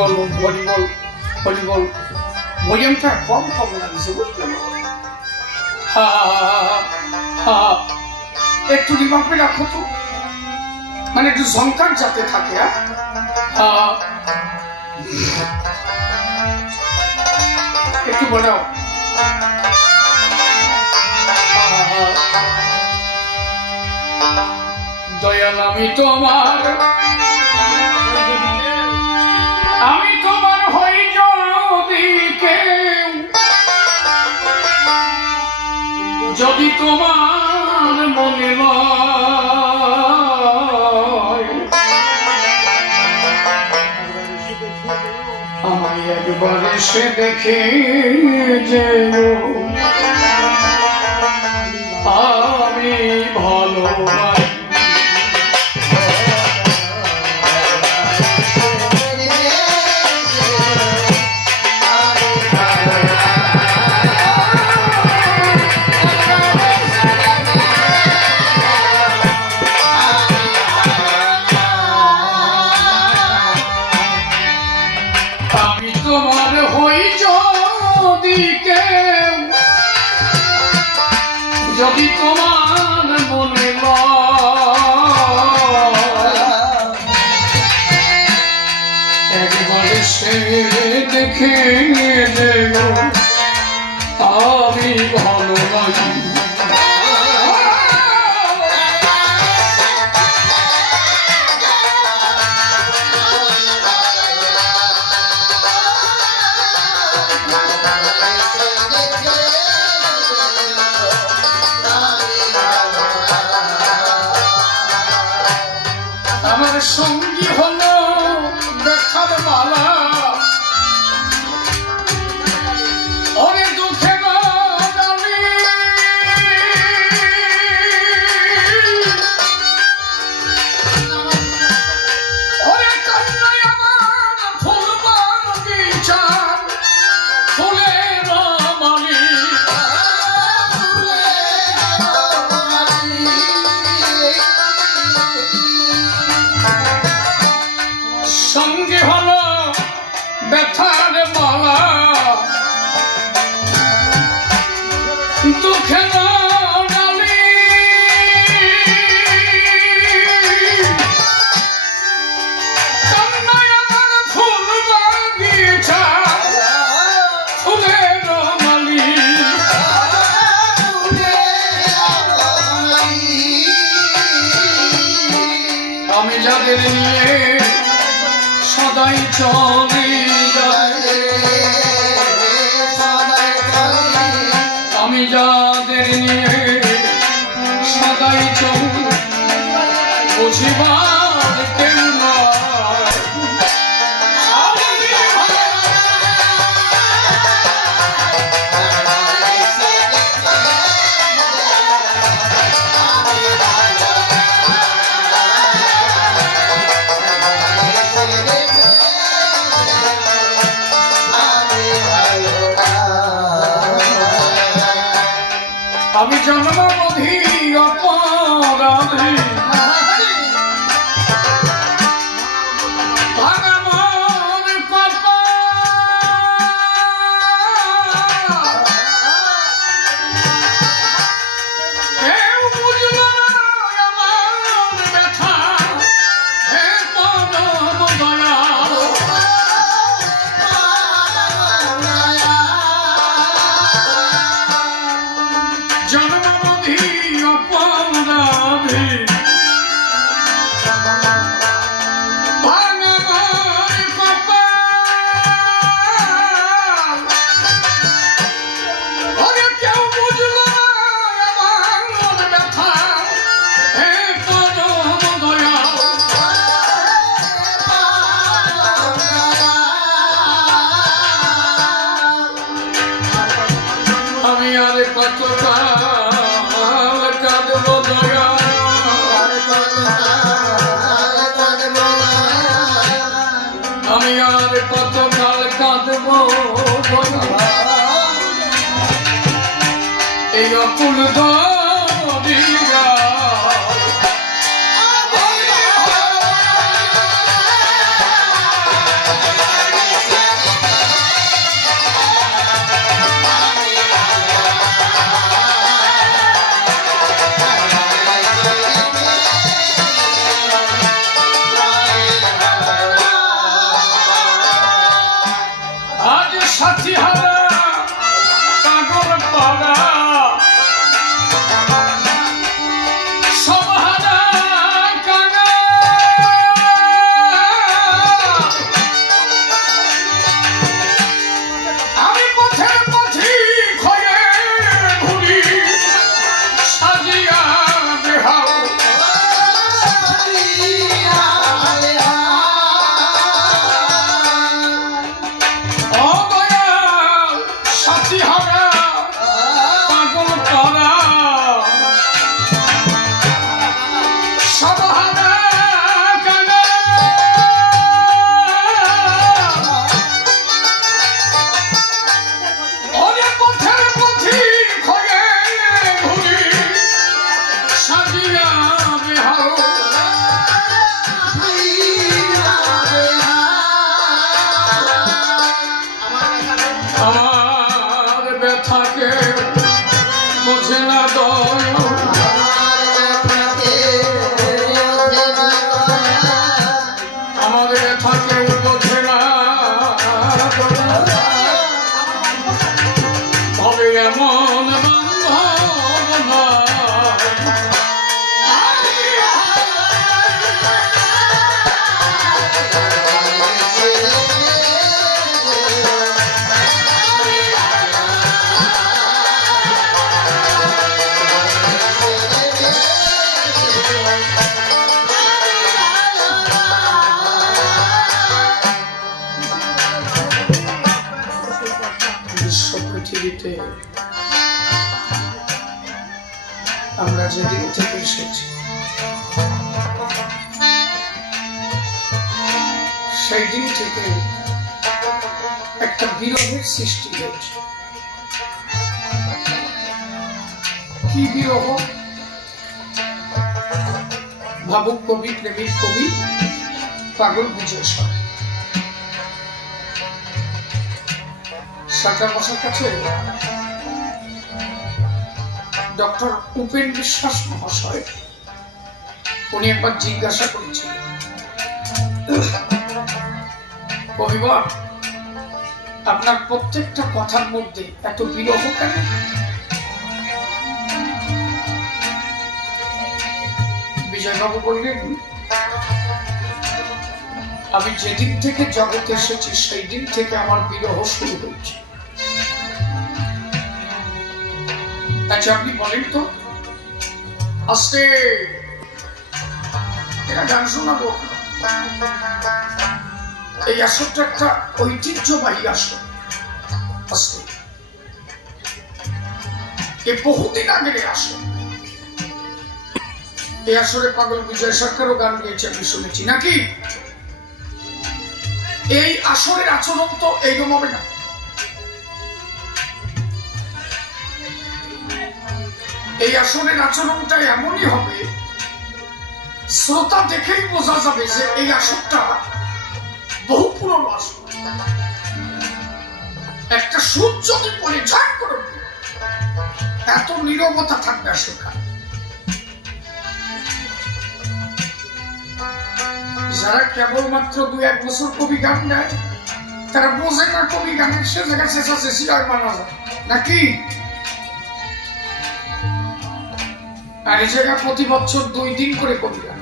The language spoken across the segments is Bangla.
বল হরি বল হরি বল ভলিউমটা কম কম লাগছে বুঝলাম হা হা একটু রিভাবে রাখো তো মানে একটু ঝংকার যাতে থাকে হা একটু বলাও দয়াল আমি তোমার হই যদি তোমার মনে আমায় একবার এসে দেখে যে আমি ভালো যদি তোমার মনে একবার সে দেখে আমি ভালো লাগি আমার সঙ্গী হলো দেখার মালা অনেক দুঃখে গালি অনেক কান্নায় আমার ফুল বাগিচা ফুলের মালি সঙ্গে হলো ব্যথার মালা দুঃখে নালি কান্নায় আমার ফুল বাগিচা ফুলের মালি আমি যাদের নিয়ে সদাই চলে আমি যাদের নিয়ে সদাই চলে বুঝিবার কেউ আমি জন্মবধি অপরাধী ভগবান কপা কেউ বুঝল আমার ব্যথা হে পরম দয়াল জন্মবধি অপরাধী ভগবান কপাল ওরে কেউ বুঝল আমার ব্যথা হে পরম দয়াল আমি আর কত কাঁদবো দয়াল আমি আর কত কাল কাঁদবো এই অকুল দরিয়া বোঝে না আমাদের থাকে বোঝে না ভাবে এমন পৃথিবীতে আমরা যেদিন থেকে এসেছি সেই দিন থেকে একটা বিরহের সৃষ্টি হয়েছে। কি বিরহ? ভাবুক কবি, প্রেমিক কবি পাগল বিজয় সরকার সরকার বসার কাছে ডক্টর উপেন বিশ্বাস মহাশয় উনি একবার জিজ্ঞাসা করেছিলেন, কবিবর আপনার প্রত্যেকটা কথার মধ্যে এত বিরহ কেন? বিজয়বাবু বললেন, আমি যেদিন থেকে জগতে এসেছি সেই দিন থেকে আমার বিরহ শুরু হয়েছে। আচ্ছা আপনি বলেন তো, আস্তে এটা গান শোনাবো। এই আসরটা একটা ঐতিহ্যবাহী আসর। আস্তে এ বহুদিন আগের আসর। এই আসরে পাগল বিজয় সরকারও গান গেয়েছে, আমি শুনেছি নাকি? এই আসরের আচরণ তো এইরকম হবে না। এই আসরের আচরণটা এমনই হবে, শ্রোতা দেখেই বোঝা যাবে যে এই আসরটা বহু পুরনো আসর। একটা সুর যদি পরে ঝাঁক করে এত নীরবতা থাকবে আসরটা। যারা কেবলমাত্র 2-1 বছর কবি গান গায় তারা বোঝে না কবি গানের সে জায়গায় শেষাশেষি আর মানা যায় নাকি? আর এই জায়গায় প্রতি বছর 2 দিন করে কবি গান,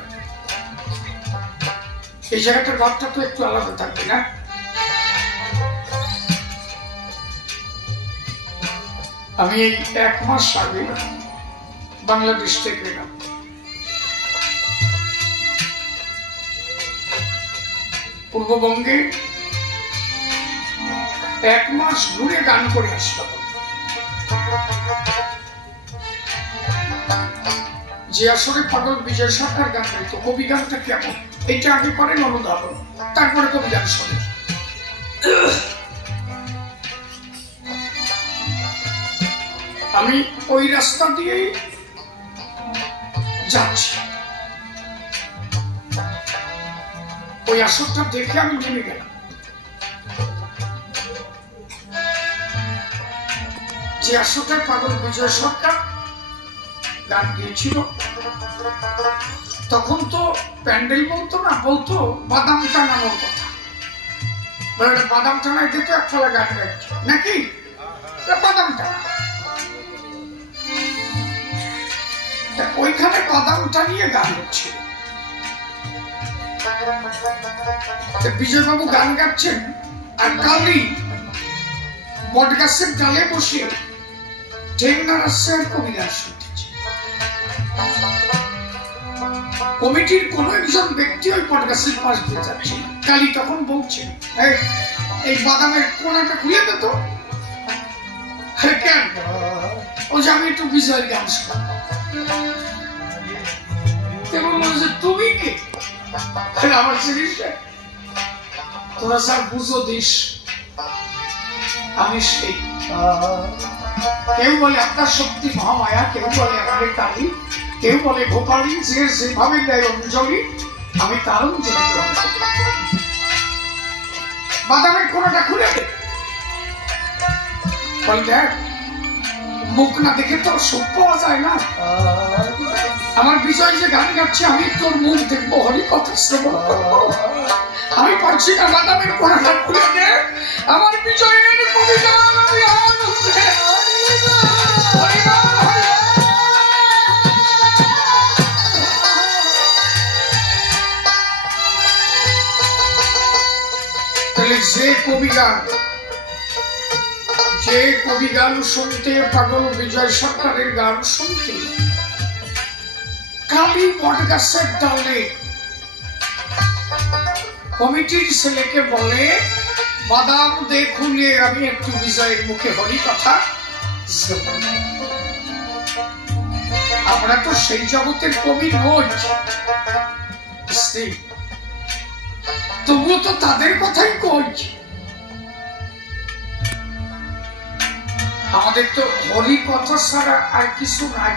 এই জায়গাটার ভাবটা তো একটু আলাদা থাকবে না? আমি এই 1 মাস আগে বাংলাদেশ থেকে গেলাম। পূর্ববঙ্গে 1 মাস ঘুরে গান করে আসলাম। যে আসলে পাগল বিজয় সরকার গান গাইতো, কবি গানটা কেমন এইটা আগে করেন অনুধাবন, তারপরে কবি গান শোনে। আমি ওই রাস্তা দিয়ে যাচ্ছি, ওই আসরটা দেখে আমি নেমে গেলাম। যে আসরটায় পাগল বিজয় সরকার গান গিয়েছিল তখন তো প্যান্ডেল বলতো না, বলতো বাদাম টানানোর কথা। বাদাম টানায় যেত একতলা গান গাইছে নাকি? বাদাম টানা, ওইখানে বাদাম টানিয়ে গান হচ্ছিল। বিজয়বাবু গান গাচ্ছেন আর কালি বট গাছের ডালে বসে ঠেঙ্গা আসছে আর কবি গান শুনতেছে। কমিটির কোন একজন ব্যক্তি ওই বট গাছের পাশ দিয়ে যাচ্ছে। কালি তখন বলছে, এই বাদামের কোনাটা খুলে দে তো। কেন? ও যে আমি একটু বিজয়ের গান শুনলাম। তুমি কে? আমার জিনিস তোরা স্যার বুঝো দিস, আমি সেই। কেউ বলে আপনার শক্তি মহামায়া, কেউ বলে আমাদের কালী, কেউ বলে গোপালী, যে যেভাবে দেয় অঞ্জলি আমি তার অঞ্জলি গ্রহণ করি। বাদামের কোনাটা খুলে দে। বল দেখ মুখ না দেখে তো সুখ পাওয়া যায় না। আমার বিজয় যে গান গাচ্ছে, আমি তোর মুখ দেখবো, হরি কথা শ্রবণ করবো। আমি পারছি না, বাদামের কোনাটা খুলে দে, আমার বিজয়ের কবিতা আমি আনন্দে যে কবি গান শুনতে পাগল, বিজয় সরকারের গান শুনতে কালী বটগাছের ডালে কমিটির ছেলেকে বলে, বাদাম দে খুলে, আমি একটু বিজয়ের মুখে হরি কথা। আমরা তো সেই জগতের কবি নই, তবুও তো তাদের কথাই কই। আমাদের তো হরি কথা ছাড়া আর কিছু নাই।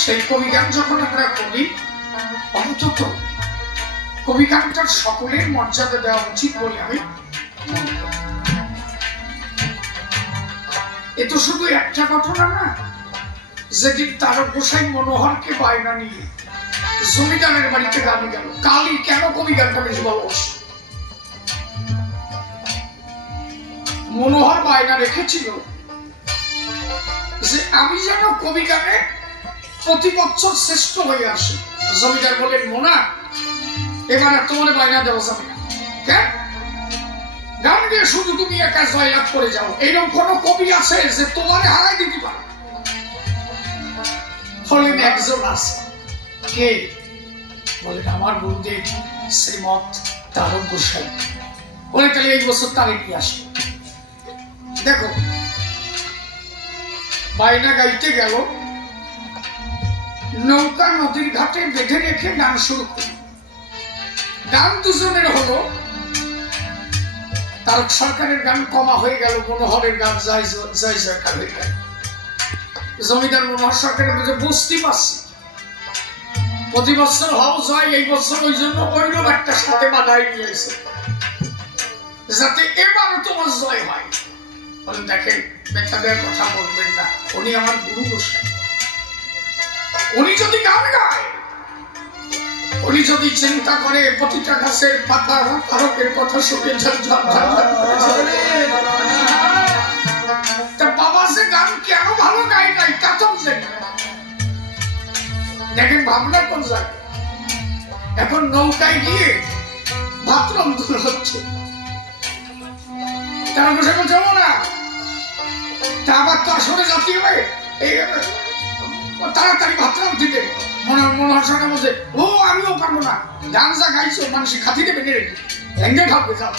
সেই কবি গান যখন আমরা করি, অন্তত কবি গানটার সকলের মর্যাদা দেওয়া উচিত বলে আমি মনে করি। এ তো শুধু একটা ঘটনা না, যেদিন তারক গোসাই মনোহরকে বায়না নিয়ে জমিদারের বাড়িতে গানে গেল। কালী কেন কবি গানটা বেশি ভালোবাসে? মনোহর বায়না রেখেছিল যে আমি যেন কবি গানে প্রতি বছর শ্রেষ্ঠ হয়ে আসি। জমিদার বলেন, মোনা এবার তোমার বায়না দেওয়া যাবে না, কেন? গান গিয়ে শুধু তুমি একা জয়লাভ করে যাও, এইরকম কোন কবি আছে যে তোমার হারাই দিতে পারে? বলেন একজন আছে, কে? বলেন আমার গুরুদেব শ্রীমৎ তারক গোসাই। বলে তাহলে এই বছর তারিখ নিয়ে আসে। দেখো, বায়না গাইতে গেল, নৌকা নদীর ঘাটে বেঁধে রেখে গান শুরু করল। গান দুজনের হলো, তারক সরকারের গান কমা হয়ে গেল, মনোহরের গান জয় জয় জয়কার হয়ে গেল। জমিদার মনোহর সরকারের মধ্যে বুঝতে পারছি প্রতি বছর হাও জয়, এই বছর ওই জন্য অন্য একটা সাথে বাধাই নিয়েছে যাতে এবারও তোমার জয় হয়। দেখেন, ব্যথা দেওয়ার কথা বলবেন না, উনি আমার গুরু গোসাই। উনি যদি গান গায়, উনি যদি চিন্তা করে প্রতিটা গাছের পাতা তারকের কথা শুনে বাবা যে গান কেন ভালো গায় নাই তা তো দেখেন, ভাবনা কোন যায়। এখন নৌকায় গিয়ে ভাত রন্ধন হচ্ছে, তারা বসে যাবো না, তা আবার তো আসলে জাতি হবে, তাড়াতাড়ি ভাত রান্ধতে দেবে। মনোহর সরকার বলছে, ও আমিও পারবো না, গান যা গাইছো মানুষ খাতি দেবে ভেঙে ঢাকবে। যাও,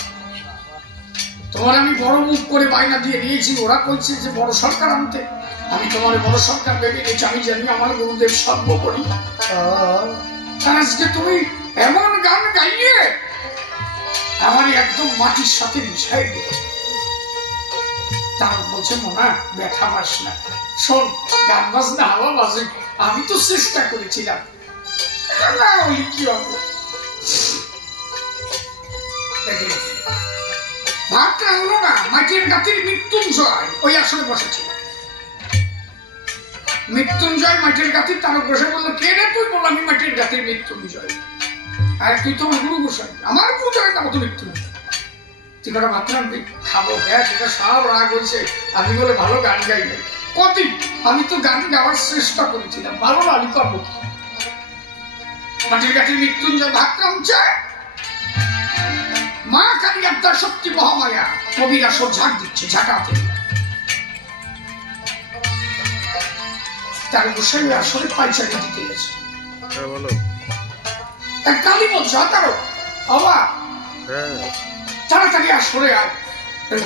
তোমার আমি বড় মুখ করে বায়না দিয়ে নিয়েছি, ওরা কইছে যে বড় সরকার আনতে, আমি তোমার বড় সরকার ভেবে নিয়েছি। আমি জানি আমার গুরুদেব সর্বোপরি, আর আজকে তুমি এমন গান গাইয়ে আমার একদম মাটির সাথে মিশাই দিল। তার বলছে, মোনা ব্যথা পাস না, শোন গান বাজনা হাওয়া বাজে, আমি তো চেষ্টা করেছিলাম, না ওই কি হবে। ভাত রাখলো না, মাটির গাতির মৃত্যুঞ্জয় ওই আসলে বসেছিল। মৃত্যুঞ্জয় মাটির গাতির তারক বসে বললো, কে রে তুই? বল আমি মাটির গাতির মৃত্যুঞ্জয়। আর তুই তো আমার গুরু গোসাই, আমার গুরু জয় না তো মৃত্যুঞ্জয়। তুই কটা ভাত রাখবি, খাবো। হ্যাঁ, এটা সব রাগ হয়েছে, আমি বলে ভালো গান গাইবে। কদিন আমি তো গান গাওয়ার চেষ্টা করেছিলাম, ভালো না, আমি পারবো কি? মাটির গাতির মৃত্যুঞ্জয় ভাত রাখছে, মা কালী আত্মার শক্তি মহামায়া কবিরা সব ঝাঁক দিচ্ছে, ঝাঁকাতে। তার গোসাই আসলে পাইচারি দিতে গেছে। কালী বলছে, তারও বাবা তাড়াতাড়ি আসরে আয়,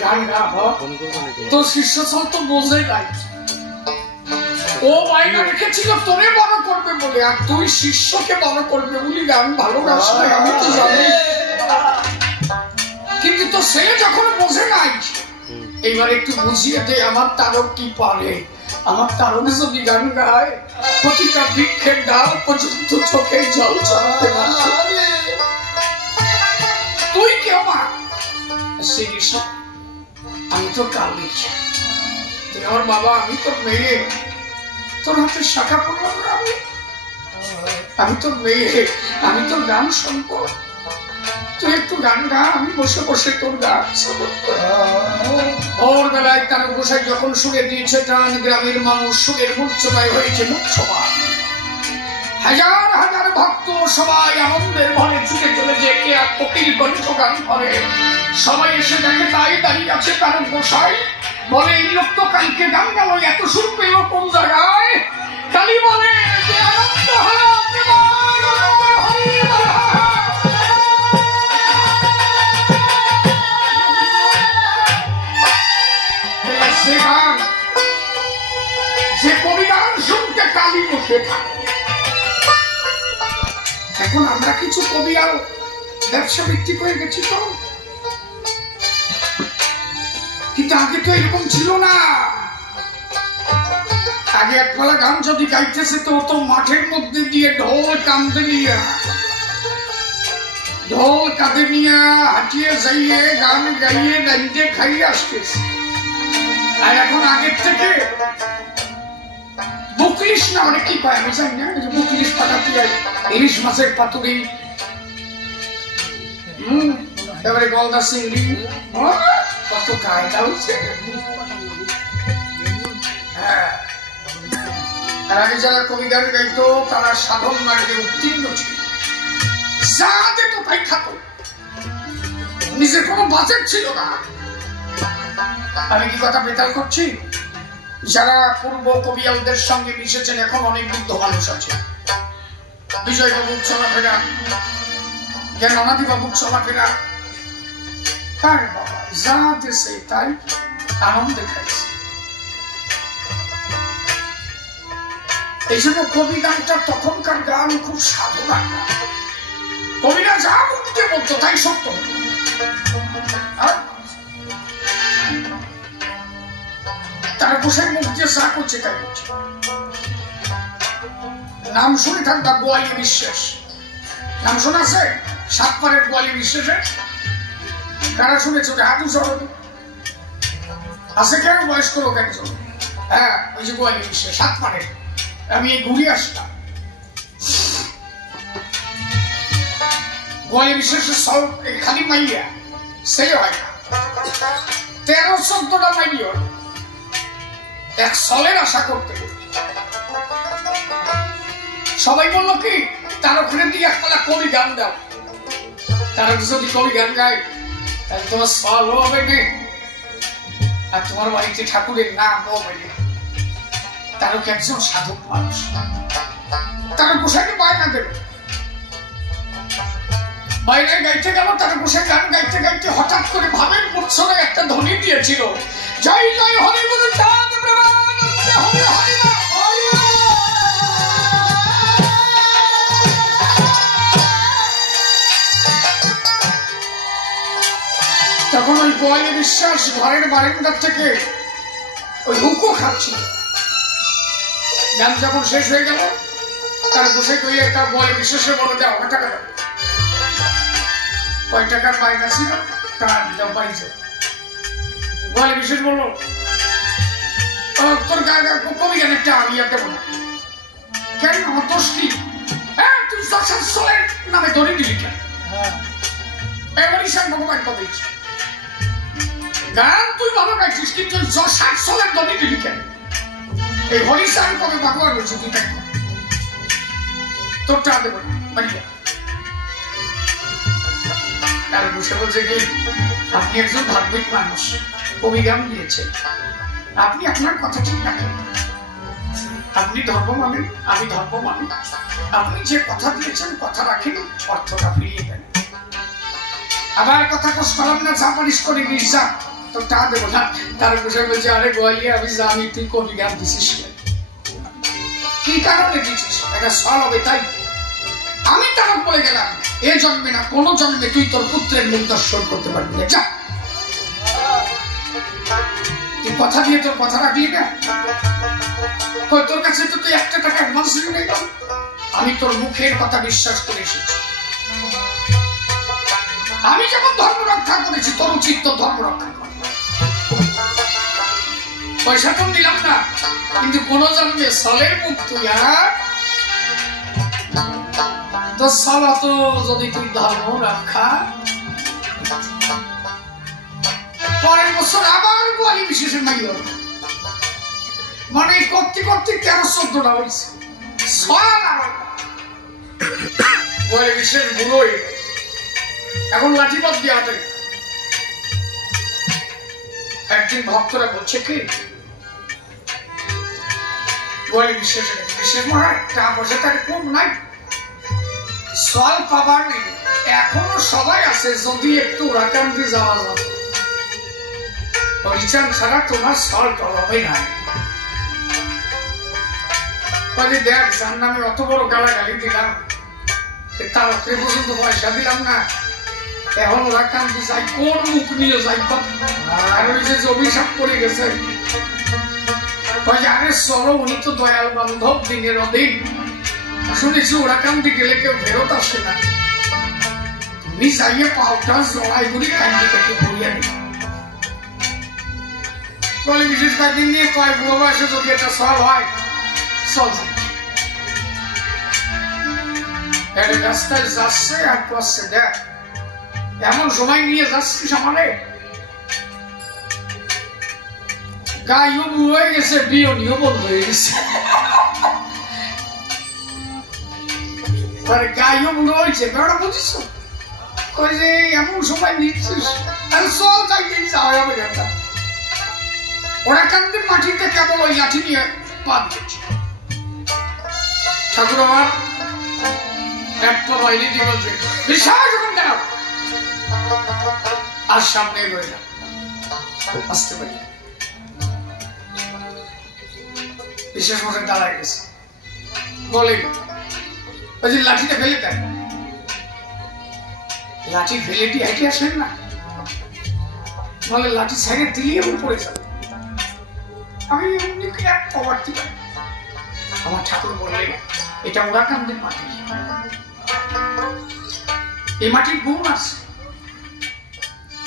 গান গা। তোর শিষ্য ছল তো বোঝে নাই, ও বায়না রেখেছিল তোরে বড় করবে বলে, আর তুই শিষ্যকে বড় করবে বলি গান ভালো গাছ নাই, আমি তো জানি। কিন্তু তো ছেলে যখন বোঝে নাই, এইবার একটু বুঝিয়ে দে আমার তারক কি পারে। আমার তারক যদি গান গায়, প্রতিটা বৃক্ষের ডাল পর্যন্ত চোখে জল চড়াতে পারছে। তুই কেউ মা আমি তোর কাল দিচ্ছি, তুই আমার বাবা, আমি তোর মেয়ে, তোর হাতে শাখা পড়লাম না, আমি তোর মেয়ে, আমি তোর গান শুনবো, তুই একটু গান গা, আমি বসে বসে তোর গান শুনবো। ওর বেলায় তার গোসাই যখন শুনে দিয়েছে টান, গ্রামের মানুষ সুরের মূর্ছনায় হয়েছে মূর্ছমান। হাজার হাজার ভক্ত সবাই আনন্দের ভরে ছুটে চলেছে, কে আর কোকিল কণ্ঠ গান করে। সবাই এসে দেখে তাই দাঁড়িয়ে আছে তার গোসাই, বলে এই লোক তো কালকে গান গালো, এত সুর পেল কোন জায়গায়? কালী বলে যে আনন্দ হয় যে কবি গান শুনতে কালী বসে থাকে। এখন আমরা কিছু কবি আর ব্যবসা ভিত্তিক হয়ে গেছি তো, কিন্তু আগে তো এরকম ছিল না। আগে একবেলা গান যদি গাইতেছে তো তো মাঠের মধ্যে দিয়ে ঢোল কাঁধে নিয়ে হাঁটিয়ে যাইয়ে গান গাইয়ে নাইতে খাইয়ে আসতেছে। আর এখন আগের থেকে বুকলিশ না অনেক কি পায় আমি জানি না, বুকলিশ পাঠাতে যায় ইলিশ মাছের পাতুরি, এবারে গলদা চিংড়ি, কত কায়দা হচ্ছে। হ্যাঁ, আর আগে যারা কবি গান গাইতো তারা সাধন মার্গে উত্তীর্ণ ছিল, যা যেত তাই খাত, নিজের কোনো বাজেট ছিল না। আমি কি কথা বেতাল করছি? যারা পূর্ব কবিয়ালদের সঙ্গে মিশেছেন এখন অনেক বৃদ্ধ মানুষ আছে, বিজয় বাবুর চলাফেরা, জ্ঞানাদি বাবুর চলাফেরা, তার বাবা যা দেশে তাই আনন্দে খাইছে। এই জন্য কবি গানটা তখনকার গান খুব সাধনা গান, কবিরা যা মুখে বলতো তাই সত্য। তারা গোসাই মুখ দিয়ে যা করছে তাই করছে। নাম শুনে থাকবা গোয়ালি বিশ্বাস, নাম শোনা আছে? সাতপাড়ের গোয়ালি বিশ্বাসের কারা শুনেছে? ওটা হাতু চরণ আছে কেন? বয়স্ক লোক একজন, হ্যাঁ ওই যে গোয়ালি বিশ্বাস সাতপাড়ের। আমি এই ঘুরে আসলাম, গোয়ালি বিশ্বাসের সব খালি মাইয়া সেই হয় না, 13-14টা মাইয়া এক সলের আশা করতে। সবাই বললো কি তার ওখানে দিয়ে একবেলা কবি গান দাও, তারা যদি কবি গান গায় তাহলে তোমার সল হবে না, আর তোমার বাড়িতে ঠাকুরের নাম হবে না। তারও একজন সাধক মানুষ, তারা গোসাইকে বায়না দেবে, বাইরে গাইতে গেল। তারা গোসাই গান গাইতে গাইতে হঠাৎ করে ভাবের মূর্ছনে একটা ধ্বনি দিয়েছিল, জয় জয় হরি গুরু চাঁদ প্রেমানন্দে হরি হরি। তখন ওই গোয়ালি বিশ্বাস ঘরের বারান্দার থেকে ওই হুকো খাচ্ছিল। গান যখন শেষ হয়ে গেল তার বসে কই একটা গোয়ালি বিশ্বাসের বলে দেওয়া টাকা দেবে, কয় টাকার বাইনা ছিল তার দিলাম পাইছে। গোয়ালি বিশ্বাস বললো তোর কবি গান একটা আমি আর দেবো না। কেন? আমার দোষ কি? হ্যাঁ তুই সলের নামে ধরে দিলি কেন? এবার ঈশান ভগবান কবে গান তুই ভালো গাইছিস, কিন্তু 60 সলের ধরে দিলি কেন? এই হরিশান কবে ভগবান বলছি তুই দেখ তোরটা দেবো না মারিয়া। তার বসে বলছে কি আপনি একজন ধার্মিক মানুষ, কবি গান দিয়েছেন, আপনি আপনার কথা ঠিক রাখেন, আপনি ধর্ম মানেন, আমি ধর্ম মানি, আপনি যে কথা দিয়েছেন কথা রাখেন, অর্থটা ফিরিয়ে দেন। আবার কথা কষ্ট করলাম না, যা পারিস করে নিস যা, তো তা দেবো না। তার বসে বলছে আরে গোয়ালিয়া আমি জানি তুই কবি গান দিছিস, কি কারণে দিছিস? এটা সল হবে তাই। আমি তারা বলে গেলাম এ জন্মে না কোন জন্মে তুই তোর পুত্রের মুখ দর্শন করতে পারবি না, যা। তুই কথা দিয়ে তোর কথা রাখলি না, তোর কাছে তো তুই 1 টাকা অ্যাডভান্স নিয়ে গেল, আমি তোর মুখের কথা বিশ্বাস করে এসেছি। আমি যেমন ধর্ম রক্ষা করেছি তোর উচিত তো ধর্ম রক্ষা করা। পয়সা তো দিলাম না, কিন্তু কোন জন্মে সলের মুখ তুই তো সল তো যদি তুই ধর্ম রক্ষা, পরের বছর আবার গোয়ালি বিশেষের মাই হল, মানে করতে করতে 13-14টা হয়েছে। গোয়ালি বিশেষ বুড়ো এখন লাঠিপথ দিয়ে হাঁটে। একদিন ভক্তরা বলছে কি গোয়ালি বিশেষ মহারাজ টাকা পয়সা তার কম নাই, সল পাবার নেই, এখনো সবাই আছে, যদি একটু রাকান্দি যাওয়া যাবে হরিচান ছাড়া তোমার সল টলবে না। দেখ যার নামে অত বড় গালাগালি দিলাম, তার পর্যন্ত পয়সা দিলাম না, এখন রাকান্দি যাই কোন মুখ নিয়ে যাই, আর ওই যে অভিশাপ করে গেছে। আরে চলো, উনি তো দয়াল বান্ধব, দিনের অদিন শুনেছি ওরাকান্দি গেলে কেউ ফেরত আসে না, তুমি যাইয়ে পাউটা জড়াই করি কান্দি কেটে ঘুরিয়ে নি বলে বিশেষ কয়েকদিন নিয়ে কয়েক বুড়ো বয়সে যদি একটা সল হয় চল রাস্তায় যাচ্ছে আর করছে। দেখ এমন সময় নিয়ে যাচ্ছিস আমারে, গাইও বুড়ো হয়ে গেছে, বিয়নিও বন্ধ হয়ে গেছে, গাইও বুড়ো হয়েছে, বেড়া বুঝিস কই যে এমন সময় নিচ্ছিস, আর চল যাই যাওয়া যাবে একটা। ওরা কান্দির মাটিতে কেবল ওই লাঠি নিয়ে পা দিয়েছে। ঠাকুর আমার একটা বাইরে দিয়ে বলছে বিশাল যখন দাও, আর সামনে গেল আসতে পারি। বিশেষ মশাই দাঁড়ায় গেছে, বলে লাঠিটা ফেলে দেয়, লাঠি ফেলে দিয়ে হেঁটে আসেন না, বলে লাঠি সাইডে দিলে এবং পড়ে যাবে, আমি এমনি এক পবারতে পারি। আমার ঠাকুর বললে এটা ওরাকান্দির মাটি, এই মাটির গুণ আছে।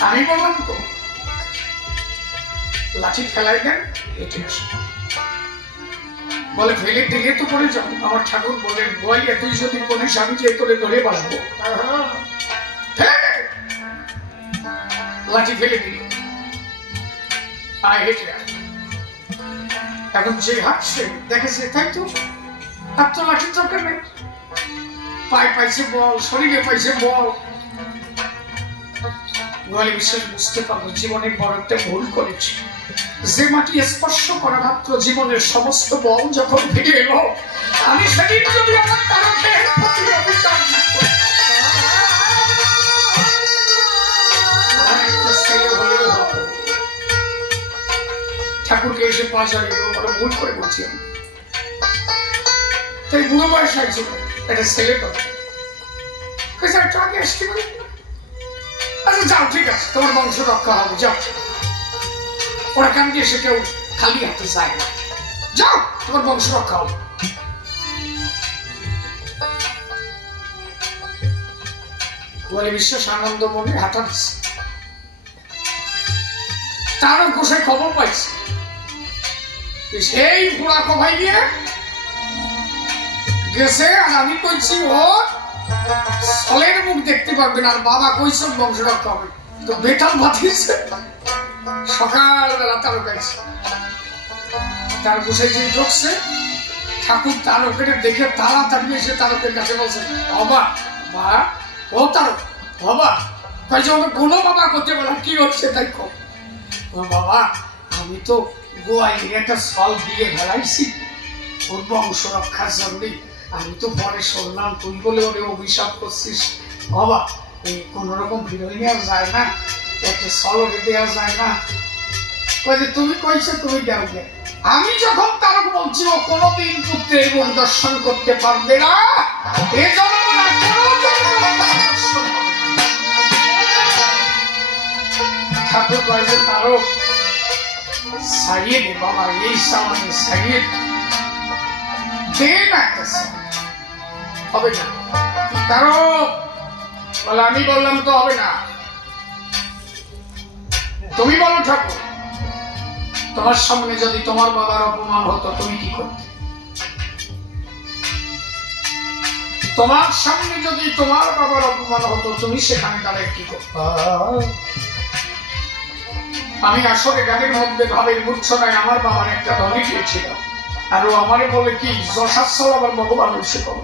আমি বললাম তো লাঠি ফেলাই দেন হেঁটে আসে, বলে ফেলে দিলে তো পড়ে যাবো। আমার ঠাকুর বলেন গোয়ালিয়া তুই যদি বলিস আমি যে তোরে ধরে বাসবো, লাঠি ফেলে দিল, আয় হেঁটে আয়। এখন যে হাঁটছে দেখেছে তাই তো, তার তো লাঠির দরকার নেই, পায়ে পাইছে বল, শরীরে পাইছে বল। গোয়ালি বিশ্বাস বুঝতে পারলো জীবনে বড় একটা ভুল করেছে, যে মাটি স্পর্শ করা মাত্র জীবনের সমস্ত বল যখন ফিরে এলো, আমি সেদিন যদি আমার তারকের প্রতি অভিযান না করি, ঠাকুরকে এসে পা জড়িয়ে বড় ভুল করে বলছি আমি। তাই বুড়ো বয়স একজন একটা ছেলে তো আগে আসতে পারি, আচ্ছা যাও ঠিক আছে, তোমার বংশ রক্ষা হবে, যাও। ওরা কান্দি এসে কেউ খালি হাতে যায় না, যাও তোমার বংশ রক্ষা হবে। বলে বিশ্বাস আনন্দ মনে হাঁটা দিচ্ছে, তারও গোসাই খবর পাইছে, সেই বুড়া কভাই গিয়ে গেছে, আর আমি কইছি ও সলের মুখ দেখতে পারবেন, আর বাবা কইছে বংশ রক্ষা হবে, তো বেটাল বাঁধিয়েছে। সকালবেলা তারকাইছে, তার গোসাই যে ঢুকছে, ঠাকুর তারকের দেখে তাড়াতাড়ি এসে তারকের কাছে বলছে বাবা বা ও তারক বাবা, কয়েছে কোনো বাবা করতে বলা কি হচ্ছে তাই কো বাবা, আমি তো গোয়ালির একটা সল দিয়ে ফেলাইছি ওর বংশ রক্ষার জন্যে, আমি তো পরে শুনলাম তুই বলে ওরে অভিশাপ করছিস বাবা, এই কোন রকম ফিরোই নেওয়া যায় না, একটা সল ওরে দেওয়া যায় না, তুমি কইছো তুমি দেও গে। আমি যখন তারক বলছি ও কোনোদিন পুত্রের মুখ দর্শন করতে পারবে না, ঠাকুর কয়েছে তারক ছাড়িয়ে দে বাবা, এই সামানে ছাড়িয়ে দে না, একটা হবে না। তারক বলে আমি বললাম তো হবে না, তুমি বলো ঠাকুর। তোমার সামনে যদি তোমার বাবার অপমান হতো তুমি কি করতে? তোমার সামনে যদি তোমার বাবার অপমান হতো তুমি সেখানে দাঁড়িয়ে কি করতে? আমি আসলে গানের মধ্যে ভাবের মূর্ছনায় আমার বাবার একটা ধনী পেয়েছিল, আর ও আমারে বলে কি যশাচ্ছল আমার ভগবান হচ্ছে করো।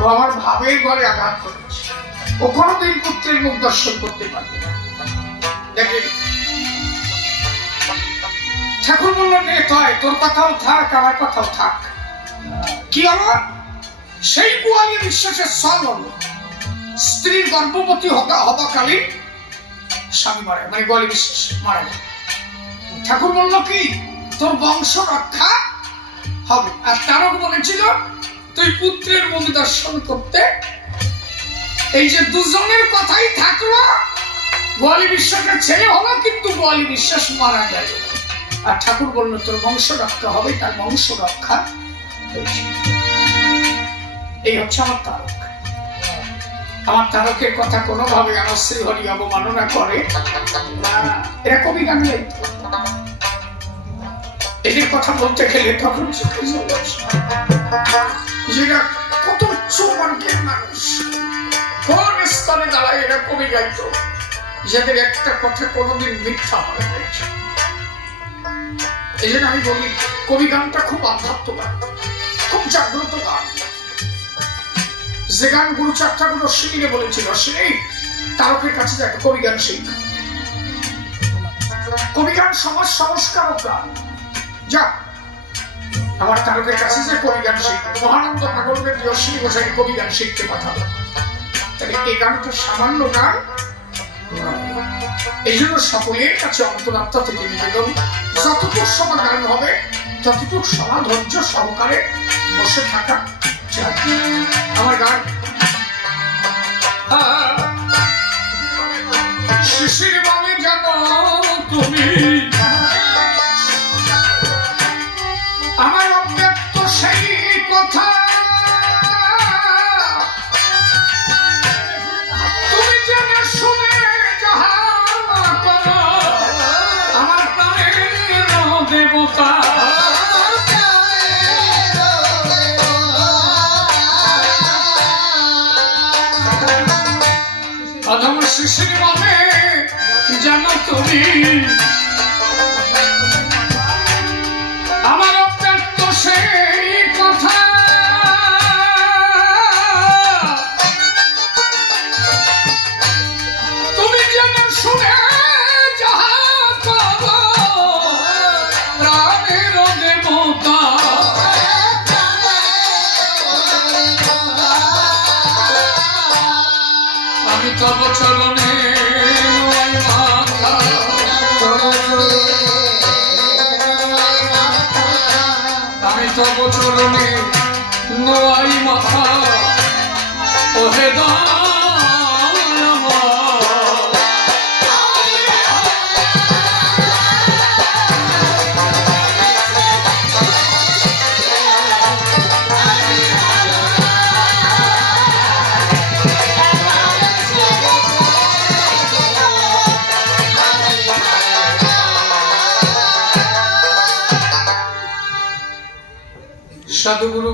ও আমার ভাবের ঘরে আঘাত করেছে, ও কোনোদিন পুত্রের মুখ দর্শন করতে পারবে না। দেখেন ঠাকুর বললেন তোর কথাও থাক আমার কথাও থাক। কি হলো? সেই গোয়ালী বিশ্বাসের স্থল হলো স্ত্রীর গর্ভবতী হবাকালীন স্বামী মারা, মানে গোয়ালী বিশ্বাস মারা যায়। ঠাকুর বলল কি তোর বংশ রক্ষা হবে। আর তারক বলেছিল তুই পুত্রের মুখ দর্শন করতে। এই যে দুজনের কথাই থাকলো, গোয়ালী বিশ্বাসের ছেলে হলো কিন্তু গোয়ালী বিশ্বাস মারা গেল। আর ঠাকুর বলল তোর বংশ রক্ষা হবে, তার বংশ রক্ষা হয়েছে। এই হচ্ছে আমার তারক। আমার তারকের কথা কোনোভাবে আমার শ্রীহরি অবমাননা করে না, এরা কবি গান গাইত। এদের কথা বলতে গেলে তখন চোখে চলে আসে যেটা কত উচ্চ বর্গের মানুষ, কোন স্তরে দাঁড়ায় এরা কবি গাইত, যাদের একটা কথা কোনোদিন মিথ্যা হয় না। এই জন্য আমি বলি কবি গানটা খুব আধ্যাত্ম গান, খুব জাগ্রত গান। যে গান গুরু চারটা গুলো শিখিয়ে বলেছিল সেই তারকের কাছে যে একটা কবি গান শিখ। কবি গান সমাজ সংস্কারক গান। যা আমার তারকের কাছে যে কবি গান শিখবে, মহানন্দ পাগলকে অশ্বিনী গোসাইকে কবি গান শিখতে পাঠাবো। তাহলে এই গানটা সামান্য গান। এই জন্য সকলের কাছে অন্তরাত্মা থেকে নিবেদন, যতটুকু সময় গান হবে ততটুকু সময় ধৈর্য সহকারে বসে থাকা। আমার গান শিশির বামে জানো তুমি আমার অব্যক্ত সেই কথা, তুমি জেনে শুনে যাহা করো আমার প্রাণের দেবতা। অধম শিশির বামে জানো তুমি আমার অব্যক্ত সেই কথা, তুমি যেন শুনে যাহা করো প্রাণের দেবতা। আমি তব চরণে আমি তব চরণে নোয়াই মাথা ওহে সাধুগুরু